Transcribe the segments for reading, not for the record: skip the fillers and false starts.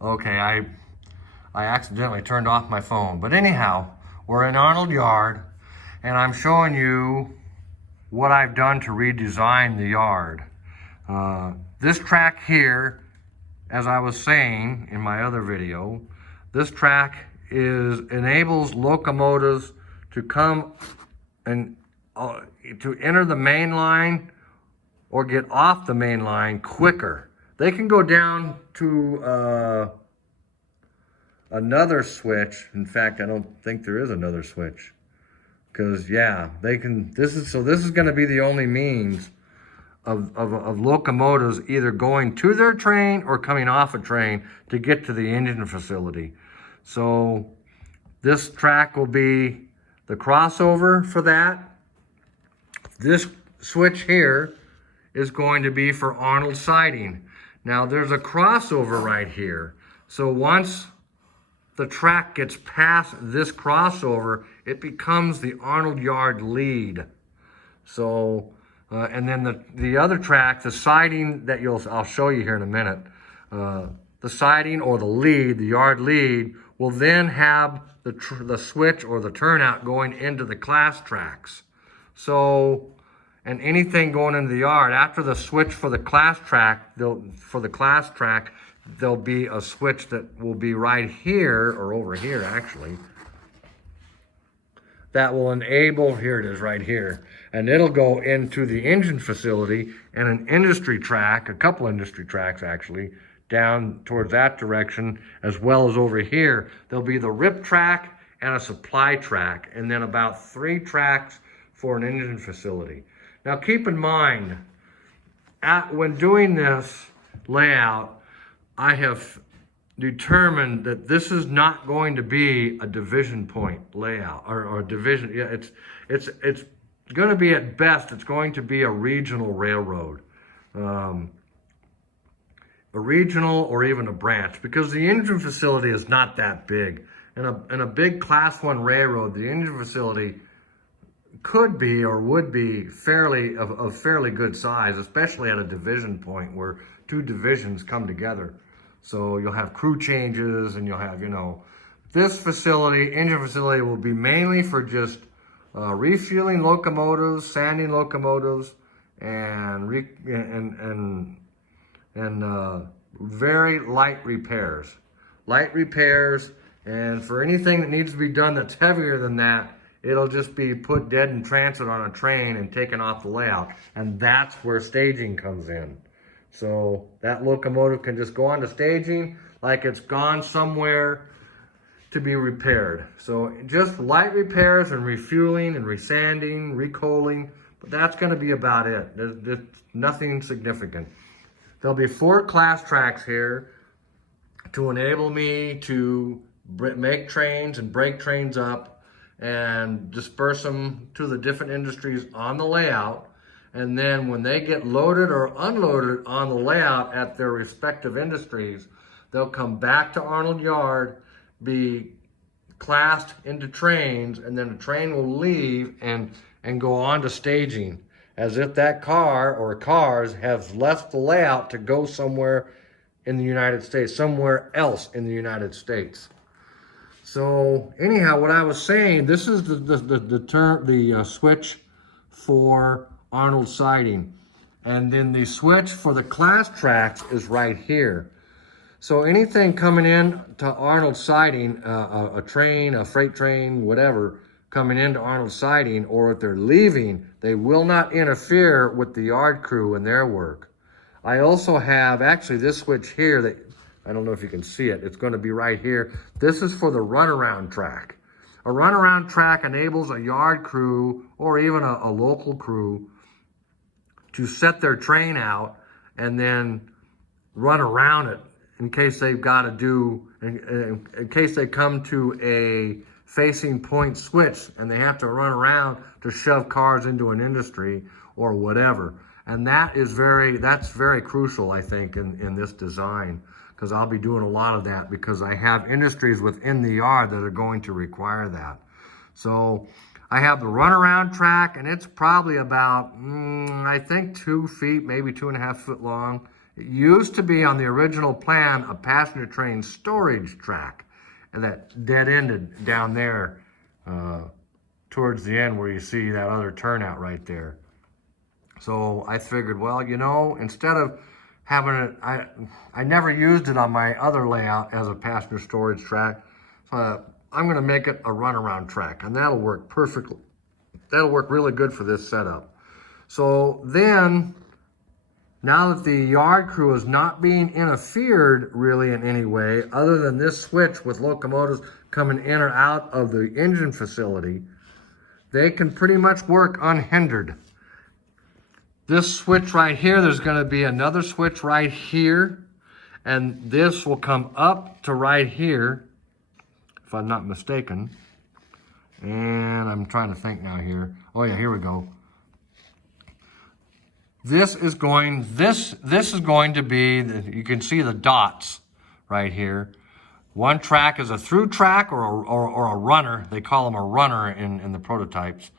Okay, I accidentally turned off my phone. But anyhow, we're in Arnold Yard, and I'm showing you what I've done to redesign the yard. This track here, as I was saying in my other video, this track enables locomotives to come and to enter the main line or get off the main line quicker. They can go down to another switch. In fact, I don't think there is another switch, because yeah, they can. This is going to be the only means of locomotives either going to their train or coming off a train to get to the engine facility. So this track will be the crossover for that. This switch here is going to be for Arnold siding. Now there's a crossover right here. So once the track gets past this crossover, it becomes the Arnold Yard lead. So, and then the other track, the siding that I'll show you here in a minute, the siding or the lead, the yard lead, will then have the switch or the turnout going into the class tracks. So, and anything going into the yard after the switch for the class track, there'll be a switch that will be right here, or over here actually, that will enable, here it is right here, and it'll go into the engine facility and an industry track, a couple industry tracks actually, down towards that direction, as well as over here. There'll be the RIP track and a supply track, and then about 3 tracks for an engine facility. Now keep in mind, when doing this layout, I have determined that this is not going to be a division point layout or division. Yeah, it's going to be, at best, it's going to be a regional railroad, a regional or even a branch, because the engine facility is not that big. In a big class 1 railroad, the engine facility could be or would be fairly good size, especially at a division point where 2 divisions come together. So you'll have crew changes, and you'll have, this facility, engine facility, will be mainly for just refueling locomotives, sanding locomotives, and very light repairs. And for anything that needs to be done that's heavier than that, it'll just be put dead in transit on a train and taken off the layout. And that's where staging comes in. So that locomotive can just go on to staging like it's gone somewhere to be repaired. So just light repairs and refueling and resanding, recoaling, but that's going to be about it. There's nothing significant. There'll be 4 class tracks here to enable me to make trains and break trains up and disperse them to the different industries on the layout. And then when they get loaded or unloaded on the layout at their respective industries, they'll come back to Arnold Yard, be classed into trains, and then the train will leave and go on to staging, as if that car or cars have left the layout to go somewhere in the United States, somewhere else in the United States. So anyhow, what I was saying, this is the switch for Arnold siding, and then the switch for the class tracks is right here. So anything coming in to Arnold siding, a train, a freight train, whatever, coming into Arnold siding, or if they're leaving, they will not interfere with the yard crew and their work. I also have actually this switch here that, I don't know if you can see it, it's going to be right here. This is for the runaround track. A runaround track enables a yard crew or even a local crew to set their train out and then run around it in case they've got to do, in case they come to a facing point switch and they have to run around to shove cars into an industry or whatever. And that's very crucial, I think, in this design, because I'll be doing a lot of that because I have industries within the yard that are going to require that. So I have the runaround track, and it's probably about, I think 2 feet, maybe 2.5 feet long It used to be on the original plan a passenger train storage track, and that dead-ended down there towards the end where you see that other turnout right there. So I figured, well, you know, instead of having it, I never used it on my other layout as a passenger storage track. So I'm going to make it a runaround track, and that'll work perfectly. That'll work really good for this setup. So then, now that the yard crew is not being interfered really in any way, other than this switch with locomotives coming in or out of the engine facility, they can pretty much work unhindered. This switch right here, there's going to be another switch right here, and this will come up to right here, if I'm not mistaken. And I'm trying to think now here. Oh yeah, here we go. This is going to be, you can see the dots right here. One track is a through track or a runner. They call them a runner in the prototypes.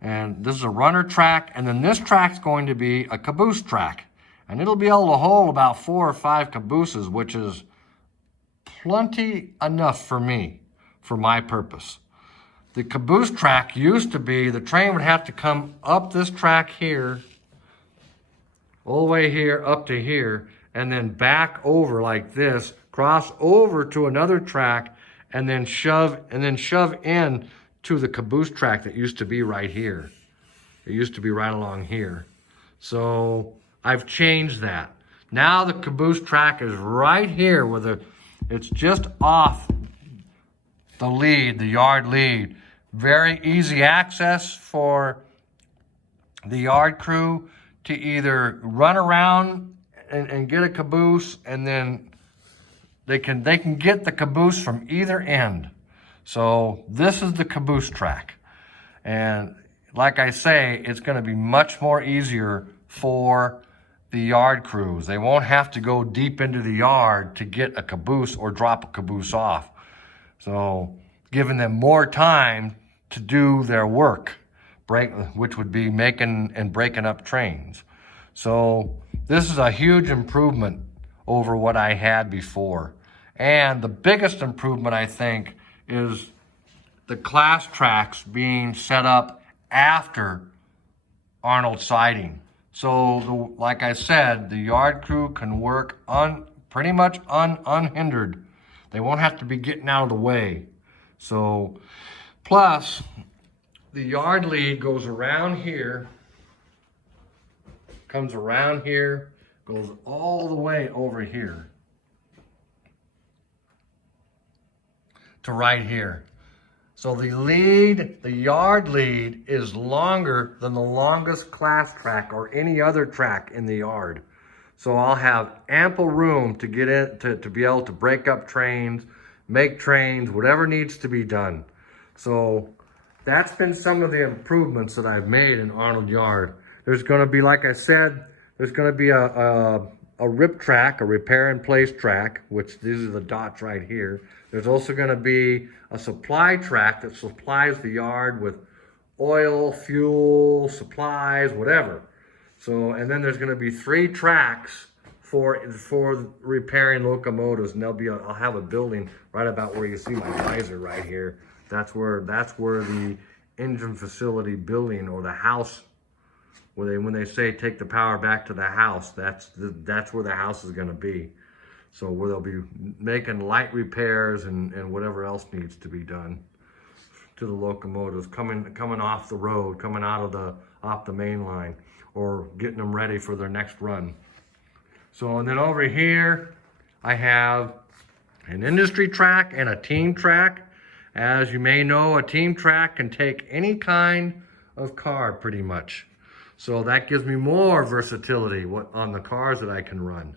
And this is a runner track, and then this track's going to be a caboose track. And it'll be able to hold about 4 or 5 cabooses, which is plenty enough for me, for my purpose. The caboose track used to be, the train would have to come up this track here, all the way here, up to here, and then back over like this, cross over to another track, and then shove in to the caboose track that used to be right here. It used to be right along here. So I've changed that. Now the caboose track is right here where it's just off the lead, the yard lead. Very easy access for the yard crew to either run around and get a caboose, and then they can get the caboose from either end. So this is the caboose track. And like I say, it's going to be much more easier for the yard crews. They won't have to go deep into the yard to get a caboose or drop a caboose off. So giving them more time to do their work, which would be making and breaking up trains. So this is a huge improvement over what I had before. And the biggest improvement, I think, is the class tracks being set up after Arnold siding. So, like I said, the yard crew can work pretty much unhindered. They won't have to be getting out of the way. So, plus, the yard lead goes around here, comes around here, goes all the way over here to right here. So the yard lead is longer than the longest class track or any other track in the yard. So I'll have ample room to get in, to be able to break up trains, make trains, whatever needs to be done. So that's been some of the improvements that I've made in Arnold Yard. There's going to be, like I said, there's going to be a RIP track, a repair and place track, which these are the dots right here. There's also going to be a supply track that supplies the yard with oil, fuel, supplies, whatever. So, and then there's going to be 3 tracks for repairing locomotives, and I'll have a building right about where you see my visor right here. That's where the engine facility building, or the house, when they say take the power back to the house, that's where the house is going to be. So where they'll be making light repairs and whatever else needs to be done to the locomotives coming off the road, coming off the main line, or getting them ready for their next run. So, and then over here I have an industry track and a team track. As you may know, a team track can take any kind of car pretty much. So that gives me more versatility on the cars that I can run.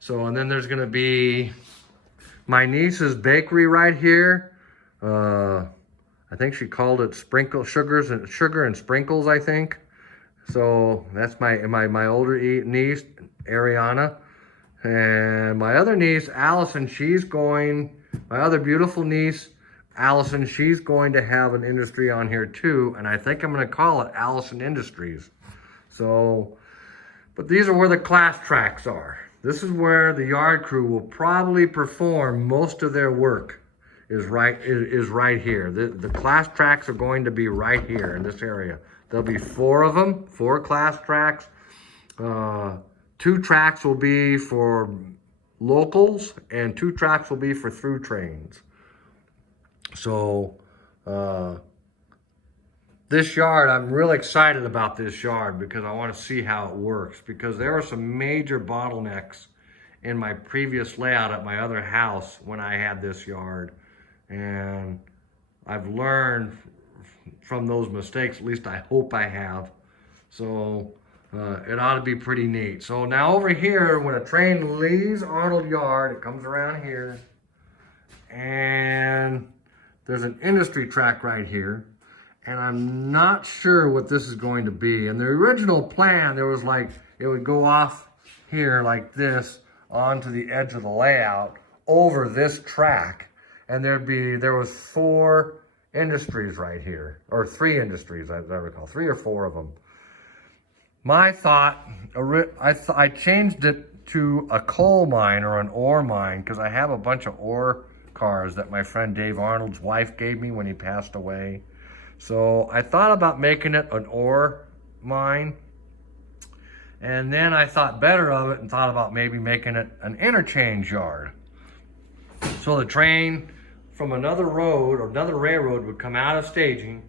So, and then there's going to be my niece's bakery right here. I think she called it sugar and sprinkles, I think. So that's my older niece, Ariana. And my other niece, Allison, my other beautiful niece, Allison, she's going to have an industry on here too. And I think I'm going to call it Allison Industries. So, but these are where the class tracks are. This is where the yard crew will probably perform most of their work. Is right here. The class tracks are going to be right here in this area. There'll be 4 of them, 4 class tracks. 2 tracks will be for locals and 2 tracks will be for through trains. So this yard, I'm really excited about this yard because I want to see how it works, because there are some major bottlenecks in my previous layout at my other house when I had this yard. And I've learned from those mistakes, at least I hope I have. So it ought to be pretty neat. So now over here, when a train leaves Arnold Yard, it comes around here, and there's an industry track right here. And I'm not sure what this is going to be. In the original plan, there was like, it would go off here like this onto the edge of the layout over this track. And there was 4 industries right here, or 3 industries, as I recall, 3 or 4 of them. My thought, I changed it to a coal mine or an ore mine because I have a bunch of ore cars that my friend Dave Arnold's wife gave me when he passed away. So I thought about making it an ore mine. And then I thought better of it and thought about maybe making it an interchange yard. So the train from another road or another railroad would come out of staging,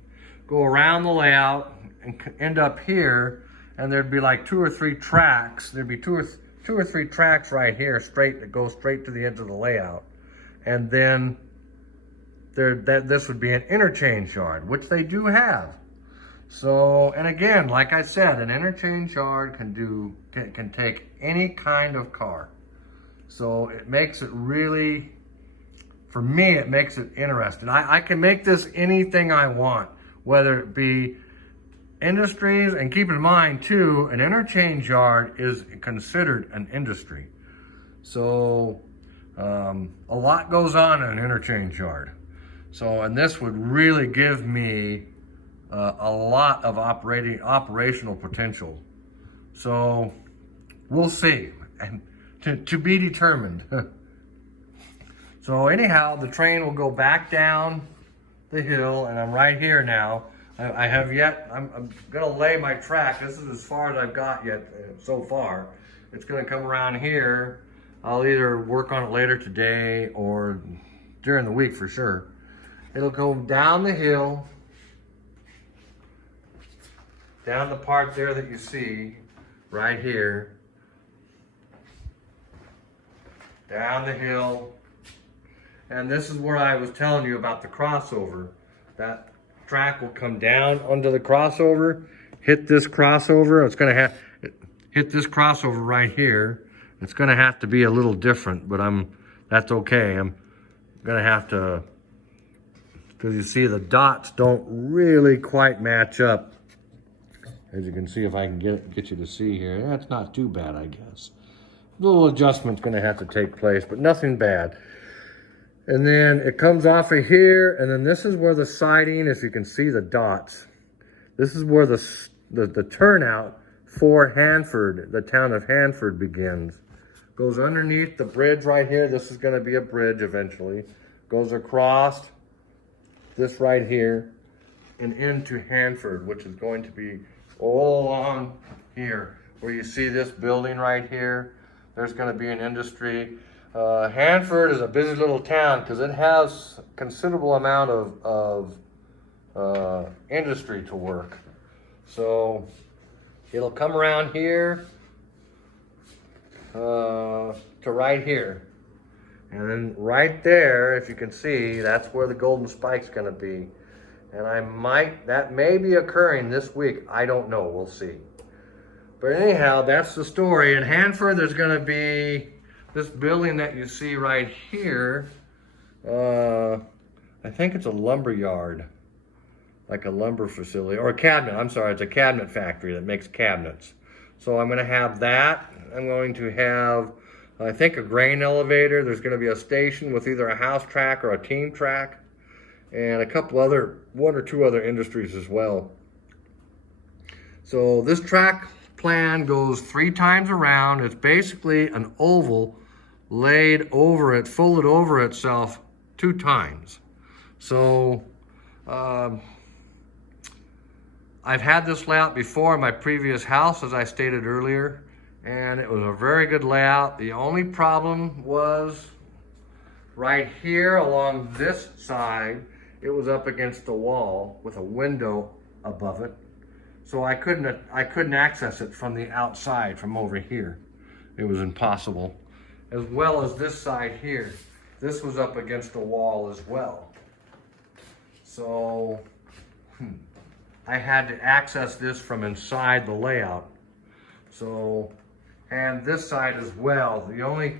go around the layout, and end up here, and there'd be like 2 or 3 tracks. There'd be two or three tracks right here, straight, that go straight to the edge of the layout. And then this would be an interchange yard, which they do have. So, and again, like I said, an interchange yard can take any kind of car. So it makes it really, for me, it makes it interesting. I can make this anything I want, whether it be industries, and keep in mind too, an interchange yard is considered an industry. So a lot goes on in an interchange yard. So, and this would really give me a lot of operational potential. So we'll see, and to be determined. So anyhow, the train will go back down the hill, and I'm right here now. I'm gonna lay my track. This is as far as I've got yet so far. It's gonna come around here. I'll either work on it later today or during the week for sure. It'll go down the hill, down the part there that you see right here, down the hill. And this is where I was telling you about the crossover. That track will come down onto the crossover, hit this crossover. It's going to hit this crossover right here. It's going to have to be a little different, but that's okay. I'm going to have to, because you see the dots don't really quite match up. As you can see, if I can get you to see here, that's not too bad, I guess. A little adjustment's going to have to take place, but nothing bad. And then it comes off of here, and then this is where the siding, as you can see the dots, this is where the turnout for Hanford, the town of Hanford, begins. Goes underneath the bridge right here. This is going to be a bridge eventually. Goes across this right here and into Hanford, which is going to be all along here. Where you see this building right here, there's going to be an industry. Hanford is a busy little town because it has considerable amount of industry to work. So it'll come around here to right here. And then right there, if you can see, that's where the Golden Spike's going to be. And that may be occurring this week. I don't know. We'll see. But anyhow, that's the story. In Hanford, there's going to be this building that you see right here. I think it's a lumber yard, like a lumber facility, or a cabinet. I'm sorry, it's a cabinet factory that makes cabinets. So I'm going to have that. I'm going to have, I think, a grain elevator. There's going to be a station with either a house track or a team track, and a couple other, 1 or 2 other industries as well. So this track plan goes 3 times around. It's basically an oval laid over it, folded over itself 2 times. So I've had this layout before in my previous house, as I stated earlier, and it was a very good layout. The only problem was right here along this side, it was up against the wall with a window above it. So I couldn't access it from the outside, from over here. It was impossible. As well as this side here. This was up against the wall as well. So I had to access this from inside the layout. So, and this side as well. The only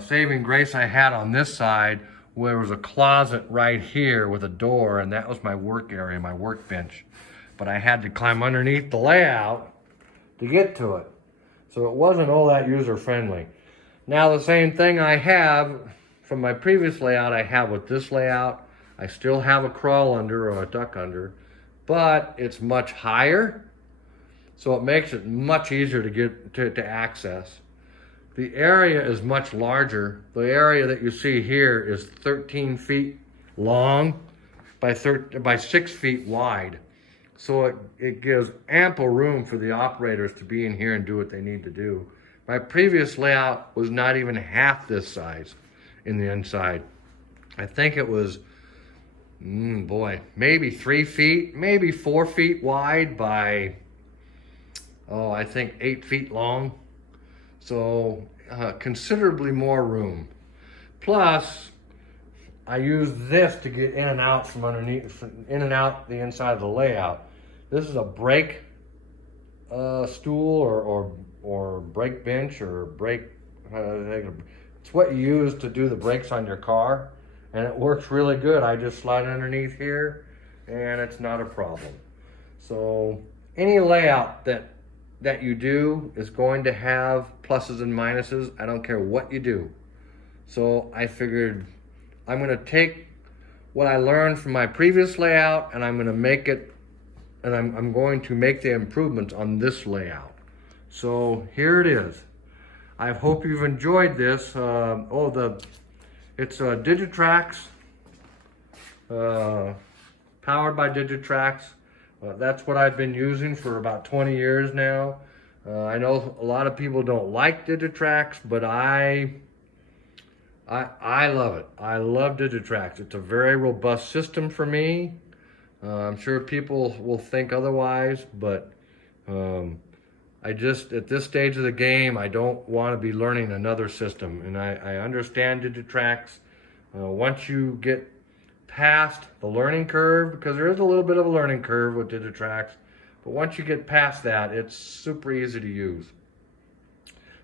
saving grace I had on this side, where there was a closet right here with a door, and that was my work area, my workbench. But I had to climb underneath the layout to get to it. So it wasn't all that user-friendly. Now the same thing I have from my previous layout I have with this layout. I still have a crawl under or a duck under, but it's much higher, so it makes it much easier to get to access. The area is much larger. The area that you see here is 13 feet long by 6 feet wide. So it gives ample room for the operators to be in here and do what they need to do. My previous layout was not even half this size in the inside. I think it was, maybe 3 feet, maybe 4 feet wide by, I think 8 feet long. So considerably more room. Plus, I use this to get in and out from underneath, in and out the inside of the layout. This is a brake stool or brake bench or brake. It's what you use to do the brakes on your car, and it works really good. I just slide underneath here, and it's not a problem. So any layout that you do is going to have pluses and minuses. I don't care what you do. So I figured I'm going to take what I learned from my previous layout, and I'm going to make it, and I'm going to make the improvements on this layout. So here it is. I hope you've enjoyed this. It's Digitrax, powered by Digitrax. That's what I've been using for about 20 years now. I know a lot of people don't like Digitrax, but I love it. I love Digitrax. It's a very robust system for me. I'm sure people will think otherwise, but I just, at this stage of the game, I don't want to be learning another system. And I understand Digitrax. Once you get past the learning curve, because there is a little bit of a learning curve with Digitrax, but once you get past that, it's super easy to use.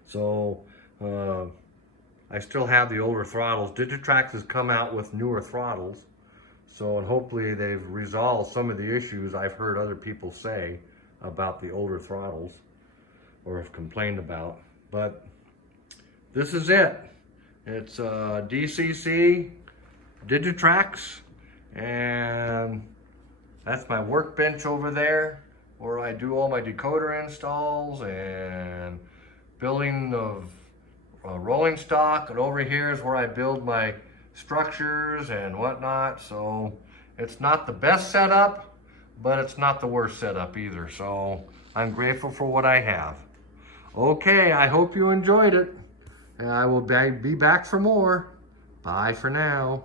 So I still have the older throttles. Digitrax has come out with newer throttles. So, and hopefully they've resolved some of the issues I've heard other people say about the older throttles or have complained about. But this is it. It's DCC Digitrax, and that's my workbench over there where I do all my decoder installs and building of rolling stock, and over here is where I build my structures and whatnot. So it's not the best setup, but it's not the worst setup either. So I'm grateful for what I have. Okay, I hope you enjoyed it, and I will be back for more. Bye for now.